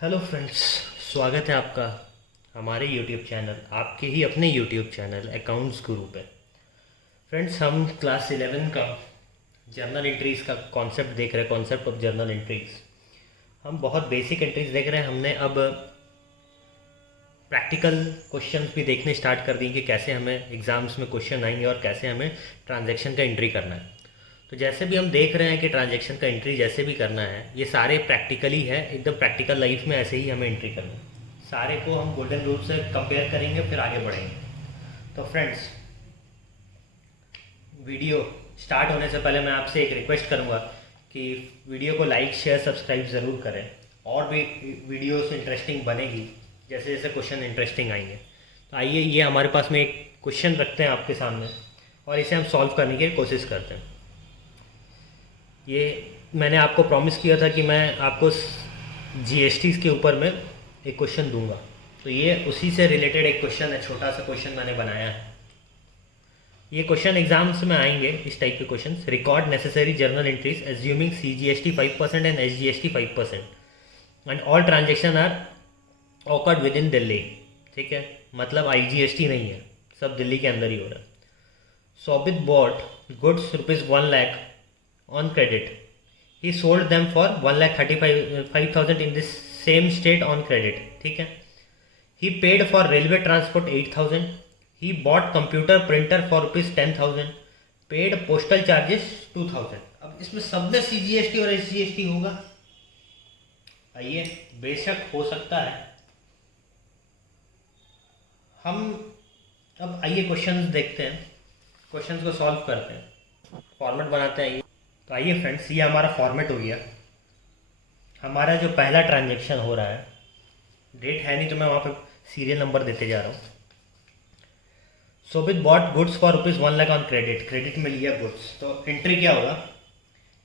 Hello friends, स्वागत है आपका हमारे यूट्यूब चैनल, आपके ही अपने यूट्यूब चैनल अकाउंट्स गुरु पे। फ्रेंड्स, हम क्लास 11 का जर्नल एंट्रीज़ का कॉन्सेप्ट देख रहे हैं, कॉन्सेप्ट ऑफ जर्नल एंट्रीज़। हम बहुत बेसिक एंट्रीज देख रहे हैं। हमने अब प्रैक्टिकल क्वेश्चंस भी देखने स्टार्ट कर दिए कि कैसे हमें एग्ज़ाम्स में क्वेश्चन आएंगे और कैसे हमें ट्रांजैक्शन का एंट्री करना है। तो जैसे भी हम देख रहे हैं कि ट्रांजैक्शन का एंट्री जैसे भी करना है, ये सारे प्रैक्टिकली है, एकदम प्रैक्टिकल लाइफ में ऐसे ही हमें एंट्री करना है। सारे को हम गोल्डन रूल से कंपेयर करेंगे, फिर आगे बढ़ेंगे। तो फ्रेंड्स, वीडियो स्टार्ट होने से पहले मैं आपसे एक रिक्वेस्ट करूँगा कि वीडियो को लाइक शेयर सब्सक्राइब ज़रूर करें। और भी वीडियोस इंटरेस्टिंग बनेगी जैसे जैसे क्वेश्चन इंटरेस्टिंग आएंगे। तो आइए, ये हमारे पास में एक क्वेश्चन रखते हैं आपके सामने और इसे हम सॉल्व करने की कोशिश करते हैं। ये मैंने आपको प्रॉमिस किया था कि मैं आपको जीएसटी के ऊपर में एक क्वेश्चन दूंगा, तो ये उसी से रिलेटेड एक क्वेश्चन है, छोटा सा क्वेश्चन मैंने बनाया है। ये क्वेश्चन एग्जाम्स में आएंगे, इस टाइप के question. Record necessary journal entries assuming CGST 5% and SGST 5% and all transaction are occurred with in Delhi. ठीक है, मतलब IGST नहीं है, सब दिल्ली के अंदर ही हो रहा है। Sobit bought goods rupees 1 lakh on credit. He sold them for 1,35,000 in this same state on credit. ठीक है। He paid for railway transport 8,000. He bought computer printer for rupees 10,000. Paid postal charges 2,000. अब इसमें सब में CGST और SGST होगा। आइए, बेशक हो सकता है। हम अब आइए क्वेश्चंस देखते हैं, क्वेश्चंस को सॉल्व करते हैं, फॉर्मेट बनाते हैं। तो आइए फ्रेंड्स, ये हमारा फॉर्मेट हो गया। हमारा जो पहला ट्रांजेक्शन हो रहा है, डेट है नहीं तो मैं वहाँ पे सीरियल नंबर देते जा रहा हूँ। Sobit bought goods for rupees 1 lakh on credit. Credit में लिया गुड्स, तो एंट्री क्या होगा?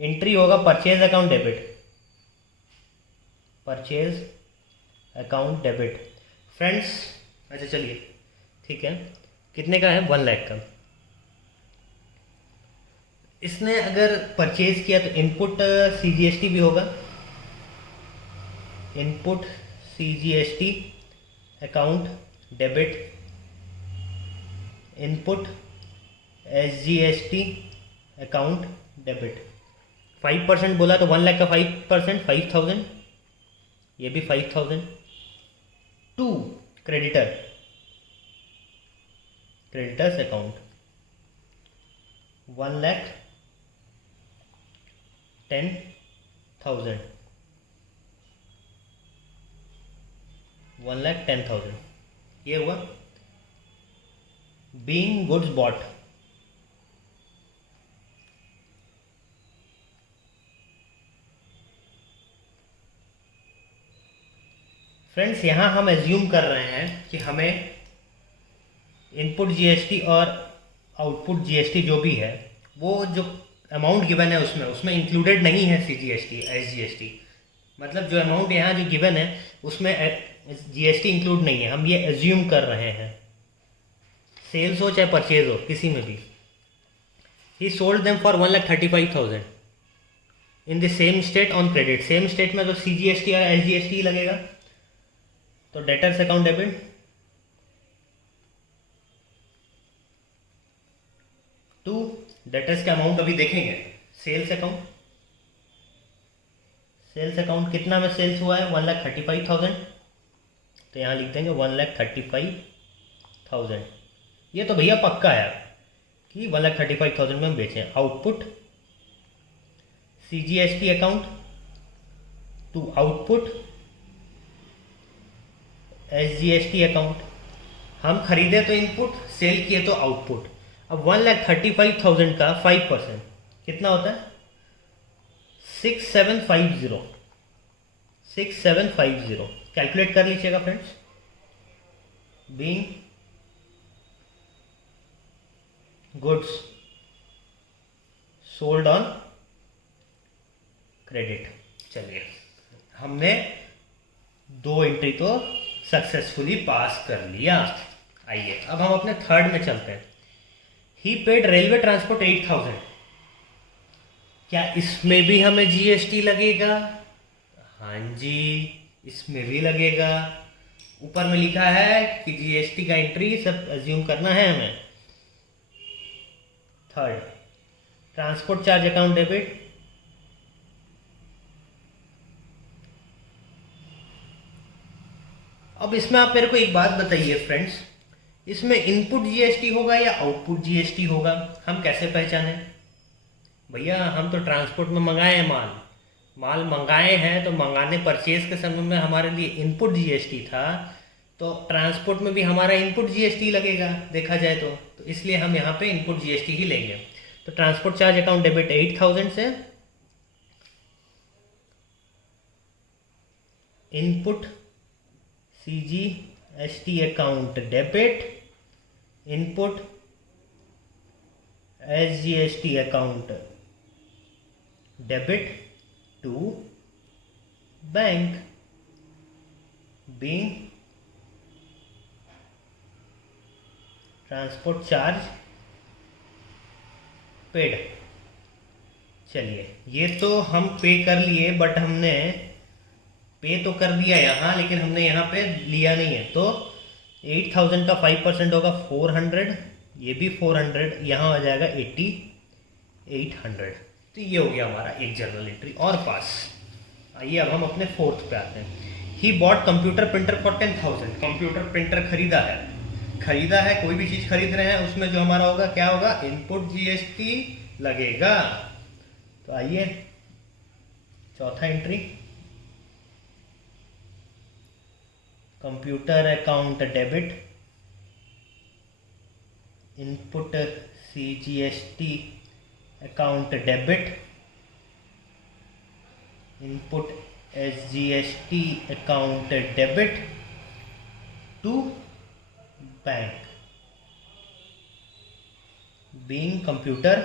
एंट्री होगा purchase account debit. Purchase account debit friends. अच्छा चलिए, ठीक है, कितने का है? 1 लाख का। इसने अगर परचेज किया तो इनपुट CGST भी होगा। Input CGST account debit, input SGST account debit. 5% बोला तो 1 लाख का 5% 5,000, ये भी 5,000। टू क्रेडिटर्स अकाउंट 1,10,000, 1,10,000 ये हुआ। बीइंग गुड्स बॉट, फ्रेंड्स यहाँ हम एज्यूम कर रहे हैं कि हमें इनपुट GST और आउटपुट GST जो भी है, वो जो अमाउंट गिवन है उसमें इंक्लूडेड नहीं है CGST SGST। मतलब जो अमाउंट यहाँ जो गिवन है उसमें GST इंक्लूड नहीं है। हम ये एज्यूम कर रहे हैं, सेल्स हो चाहे परचेज हो, किसी में भी। He sold them for 1,35,000 in the same state on credit. Same state में तो CGST और SGST लगेगा, तो debtors account debit to debtors का अमाउंट अभी देखेंगे। सेल्स अकाउंट कितना में सेल्स हुआ है? 1,35,000, तो यहाँ लिख देंगे 1,35,000। ये तो भैया पक्का है कि 1,35,000 में हम बेचें। Output CGST account to output SGST account. हम खरीदे तो इनपुट, सेल किए तो आउटपुट। अब 1,35,000 का 5% कितना होता है? 6,750। 6,750 कैलकुलेट कर लीजिएगा friends. Being goods sold on credit. चलिए, हमने 2 एंट्री तो सक्सेसफुली पास कर लिया। आइए अब हम अपने थर्ड में चलते हैं। ही पेड रेलवे ट्रांसपोर्ट 8,000। क्या इसमें भी हमें GST लगेगा? हाँ जी, इसमें भी लगेगा। ऊपर में लिखा है कि जीएसटी का एंट्री सब अज्यूम करना है हमें। Third, transport charge account debit. अब इसमें आप मेरे को एक बात बताइए फ्रेंड्स, इसमें इनपुट जीएसटी होगा या आउटपुट जीएसटी होगा, हम कैसे पहचाने? भैया हम तो ट्रांसपोर्ट में मंगाए हैं माल मंगाए हैं, तो मंगाने परचेज के समय में हमारे लिए इनपुट जीएसटी था, तो ट्रांसपोर्ट में भी हमारा इनपुट जीएसटी लगेगा देखा जाए तो इसलिए हम यहाँ पे इनपुट जीएसटी ही लेंगे। तो ट्रांसपोर्ट चार्ज अकाउंट डेबिट 8000 से, input CGST account debit, input SGST account debit to bank being transport charge paid. चलिए ये तो हम पे कर लिए, बट हमने पे तो कर दिया यहाँ, लेकिन हमने यहाँ पे लिया नहीं है। तो 8000 का 5% होगा 400, ये भी 400, यहाँ आ जाएगा 800। तो ये हो गया हमारा एक जर्नल एंट्री और पास। आइए अब हम अपने फोर्थ पे आते हैं। He bought computer printer for 10,000। Computer printer खरीदा है, कोई भी चीज़ खरीद रहे हैं उसमें जो हमारा होगा क्या होगा, इनपुट जीएसटी लगेगा। तो आइए चौथा entry, computer account debit, input CGST account debit, input SGST account debit to bank being computer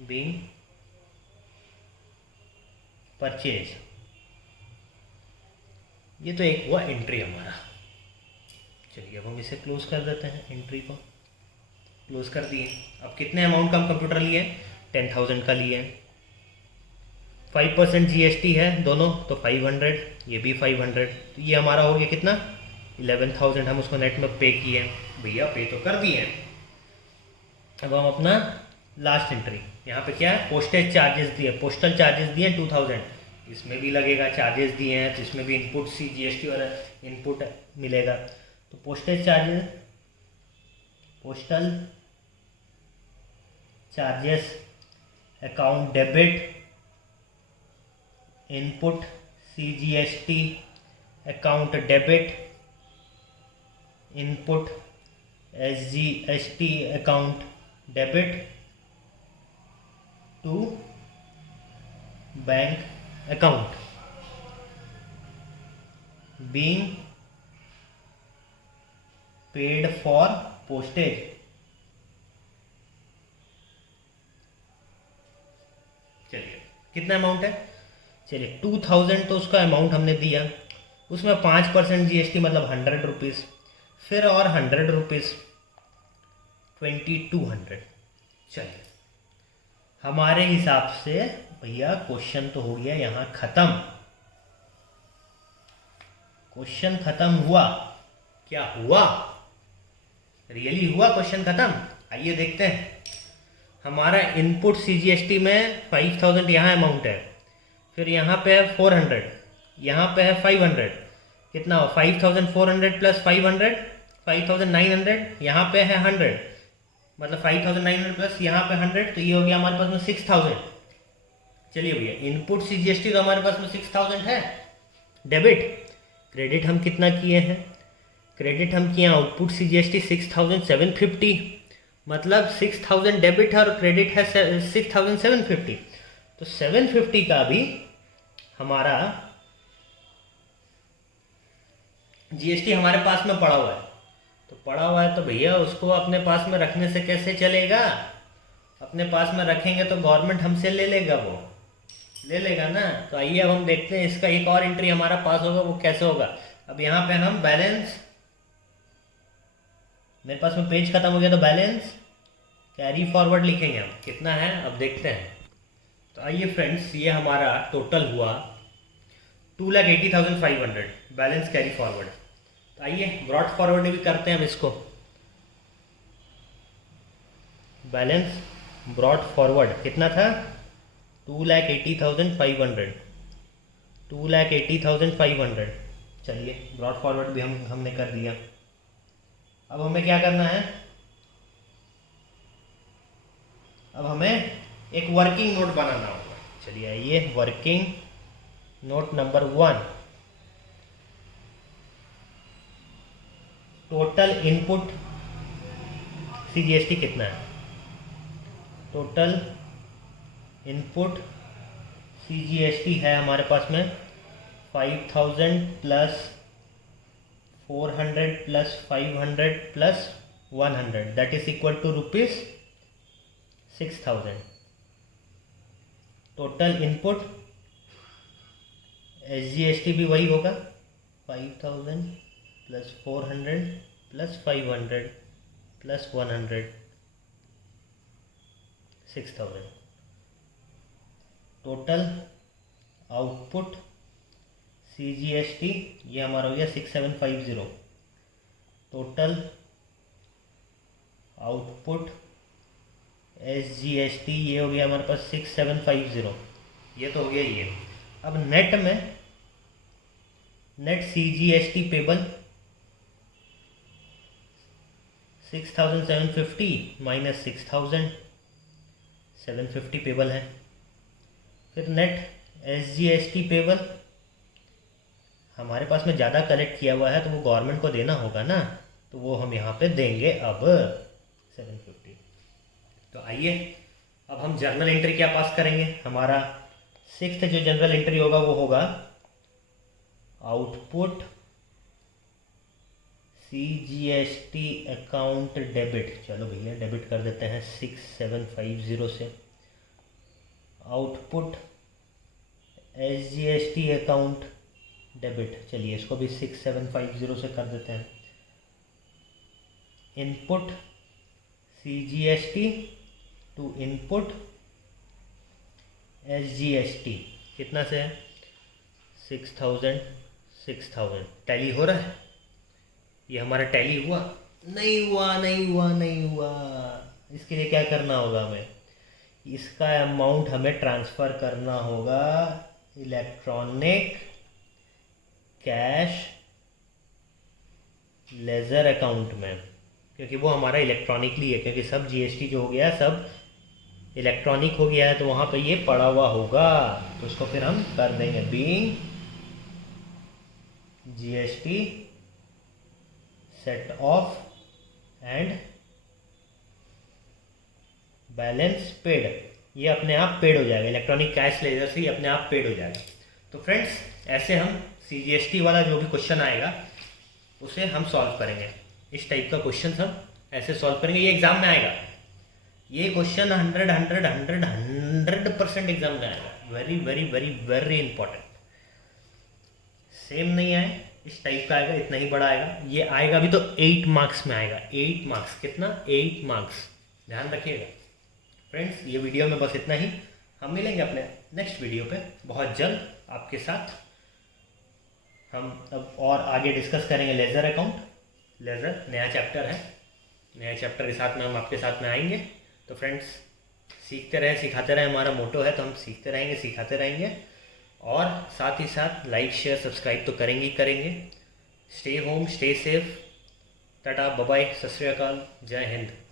being purchase. ये तो एक हुआ एंट्री हमारा। चलिए अब हम इसे क्लोज कर देते हैं, एंट्री को क्लोज कर दिए। अब कितने अमाउंट का हम कंप्यूटर लिए, 10,000 का लिए, 5% जीएसटी है दोनों, तो 500, ये भी 500, तो ये हमारा हो गया कितना, 11,000। हम उसको नेट में पे किए, भैया पे तो कर दिए। अब हम अपना लास्ट एंट्री, यहाँ पे क्या है, पोस्टेज चार्जेस दिए, पोस्टल चार्जेस दिए 2000, इसमें भी लगेगा, चार्जेस दिए हैं तो इसमें भी इनपुट सी जीएसटी और इनपुट मिलेगा। तो postage charges, postal charges account debit, input CGST account debit, input SGST account debit to bank account being paid for postage. चलिए कितना अमाउंट है, चलिए 2000 तो उसका अमाउंट हमने दिया, उसमें 5% जीएसटी मतलब 100 रुपीज़, फिर और 100 रुपीज़ 2200। चलिए हमारे हिसाब से भैया क्वेश्चन तो हो गया यहाँ खत्म, क्वेश्चन खत्म हुआ। क्या हुआ, रियली हुआ क्वेश्चन खत्म। आइए देखते हैं, हमारा इनपुट सीजीएसटी में 5000 यहाँ अमाउंट है, फिर यहाँ पे है 400, यहाँ पे है 500, कितना हो 5400 प्लस 500 5900, यहाँ पे है 100, मतलब 5900 प्लस यहाँ पे 100, तो ये हो गया हमारे पास में 6000। चलिए भैया इनपुट सीजीएसटी तो हमारे पास में 6000 है, डेबिट, क्रेडिट हम कितना किए हैं, क्रेडिट हम किए आउटपुट सीजीएसटी 6750, मतलब 6000 डेबिट है और क्रेडिट है 6750, तो 750 का भी हमारा जीएसटी हमारे पास में पड़ा हुआ है। तो पड़ा हुआ है तो भैया उसको अपने पास में रखने से कैसे चलेगा, अपने पास में रखेंगे तो गवर्नमेंट हमसे ले लेगा, वो ले लेगा ना। तो आइए अब हम देखते हैं इसका एक और एंट्री हमारा पास होगा, वो कैसे होगा। अब यहाँ पे हम बैलेंस, मेरे पास में पेज खत्म हो गया तो बैलेंस कैरी फॉरवर्ड लिखेंगे हम, कितना है अब देखते हैं। तो आइए फ्रेंड्स, ये हमारा टोटल हुआ 2,80,500 बैलेंस कैरी फॉरवर्ड। तो आइए ब्रॉड फॉरवर्ड भी करते हैं हम इसको। बैलेंस ब्रॉड फॉरवर्ड कितना था? 2,80,500, 2,80,500। चलिए ब्रॉड फॉरवर्ड भी हमने कर दिया। अब हमें क्या करना है? अब हमें एक वर्किंग नोट बनाना होगा। चलिए आइए, working note number 1, total input CGST कितना है? टोटल इनपुट CGST है हमारे पास में 5,000 plus 400 plus 500 plus 100, that is equal to rupees 6,000। Total input SGST भी वही होगा, 5,000 plus 400 plus 500 plus 100, 6,000। Total output CGST ये हमारा हो गया 6,750। टोटल आउटपुट SGST ये हो गया हमारे पास 6,750। ये तो हो गया ये। अब नेट में net CGST payable 6,750 minus 6,000, 750 payable है। फिर नेट SGST पेबल हमारे पास में ज़्यादा कलेक्ट किया हुआ है तो वो गवर्नमेंट को देना होगा ना, तो वो हम यहाँ पे देंगे अब 750। तो आइए अब हम जर्नल एंट्री क्या पास करेंगे। हमारा 6th जो जनरल एंट्री होगा वो होगा आउटपुट CGST अकाउंट डेबिट। चलो भैया डेबिट कर देते हैं 6,750 से। आउटपुट SGST अकाउंट डेबिट, चलिए इसको भी 6,750 से कर देते हैं। Input CGST to input SGST कितना से है? 6,000 6,000। टैली हो रहा है? ये हमारा टैली हुआ? नहीं हुआ, नहीं हुआ, नहीं हुआ। इसके लिए क्या करना होगा हमें? इसका अमाउंट हमें ट्रांसफ़र करना होगा इलेक्ट्रॉनिक कैश लेज़र अकाउंट में, क्योंकि वो हमारा इलेक्ट्रॉनिकली है, क्योंकि सब GST जो हो गया सब इलेक्ट्रॉनिक हो गया है, तो वहाँ पे ये पड़ा हुआ होगा। तो उसको फिर हम कर देंगे being GST set of and balance paid. ये अपने आप पेड हो जाएगा, इलेक्ट्रॉनिक कैश लेजर से ही अपने आप पेड हो जाएगा। तो फ्रेंड्स ऐसे हम CGST वाला जो भी क्वेश्चन आएगा उसे हम सॉल्व करेंगे। इस टाइप का क्वेश्चन हम ऐसे सॉल्व करेंगे, ये एग्जाम में आएगा। ये क्वेश्चन 100% एग्जाम में आएगा। Very very very very important. Same नहीं आए, इस टाइप का आएगा, इतना ही बड़ा आएगा। ये आएगा भी तो 8 मार्क्स में आएगा। 8 मार्क्स, कितना? 8 मार्क्स, ध्यान रखिएगा फ्रेंड्स। ये वीडियो में बस इतना ही। हम मिलेंगे अपने नेक्स्ट वीडियो पे बहुत जल्द आपके साथ। हम अब और आगे डिस्कस करेंगे लेज़र अकाउंट। लेज़र नया चैप्टर है, नया चैप्टर के साथ में हम आपके साथ में आएंगे। तो फ्रेंड्स सीखते रहें सिखाते रहें, हमारा मोटो है। तो हम सीखते रहेंगे सिखाते रहेंगे, और साथ ही साथ लाइक शेयर सब्सक्राइब तो करेंगे ही करेंगे। Stay home, stay safe, tata, bye bye, सत श्री अकाल, जय हिंद।